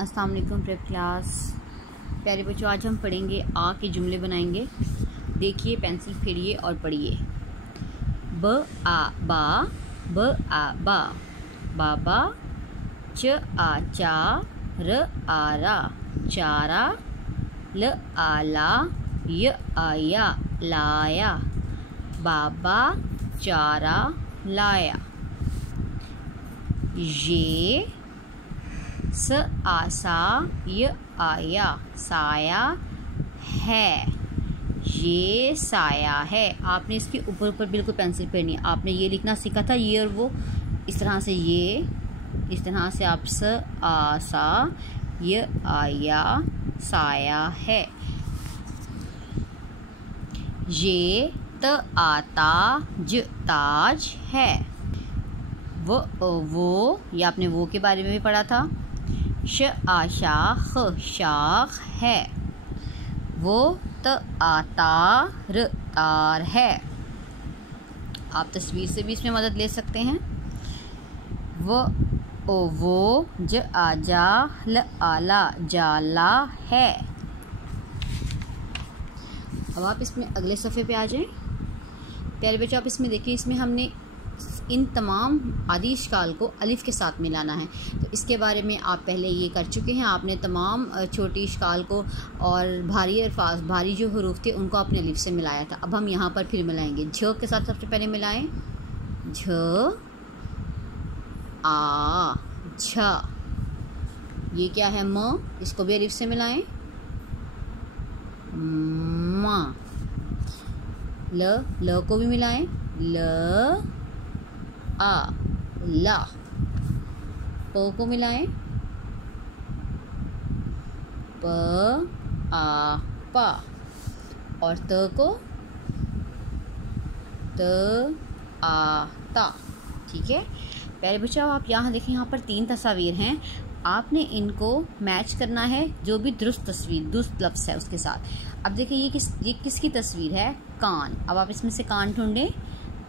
अस्सलाम वालेकुम prep class. प्यारे बच्चों, आज हम पढ़ेंगे आ के जुमले बनाएंगे। देखिए, पेंसिल फेरिए और पढ़िए। ब आ बा, ब आ बा, बाबा। च आ चा, र आ रा, चारा। ल आ ला, य आ या, लाया। बाबा चारा लाया। ये स आसा, य आया, साया है। ये साया है। आपने इसके ऊपर ऊपर बिल्कुल पेंसिल फेरनी है। आपने ये लिखना सीखा था, ये और वो। इस तरह से ये, इस तरह से आप स आसा, य आया, साया है। ये त आता, ज ताज है। वो, ये आपने वो के बारे में भी पढ़ा था। श आशा, ख शाख है। वो त आता, र तार है। आप तस्वीर से भी इसमें मदद ले सकते हैं। वो, ज आजा, ल आला, जाला है। अब आप इसमें अगले सफ़े पे आ जाएं। प्यारे बच्चों, आप इसमें देखिए, इसमें हमने इन तमाम आदि इश्काल को अलिफ के साथ मिलाना है। तो इसके बारे में आप पहले ये कर चुके हैं। आपने तमाम छोटी इश्काल को और भारी जो हरूफ थे उनको आपने अलिफ से मिलाया था। अब हम यहाँ पर फिर मिलाएंगे। झ के साथ सबसे पहले मिलाएं। झ आ, झ। ये क्या है? म। इसको भी अलिफ से मिलाएं। म। ल को भी मिलाएं। ल आ, ला। प को मिलाएं। प आ, पा। और त को त आ, ता। ठीक है प्यारे बच्चों, आप यहाँ देखें, यहाँ पर 3 तस्वीर हैं। आपने इनको मैच करना है, जो भी दुरुस्त लफ्ज़ है उसके साथ। अब देखिए, ये किसकी तस्वीर है? कान। अब आप इसमें से कान ढूंढें।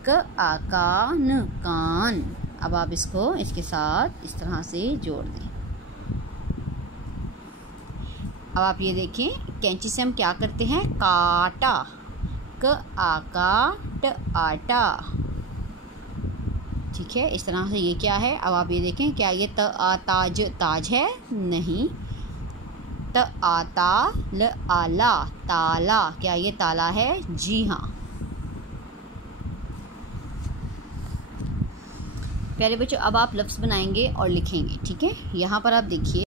क आ का न, कान। अब आप इसको इसके साथ इस तरह से जोड़ दें। अब आप ये देखें, कैंची से हम क्या करते हैं? काटा। क आ का ट, आटा। ठीक है, इस तरह से ये क्या है? अब आप ये देखें, क्या ये त आ ताज ताज है? नहीं। त आता, ल आला, ताला। क्या ये ताला है? जी हाँ। प्यारे बच्चों, अब आप लफ्ज़ बनाएंगे और लिखेंगे। ठीक है, यहाँ पर आप देखिए।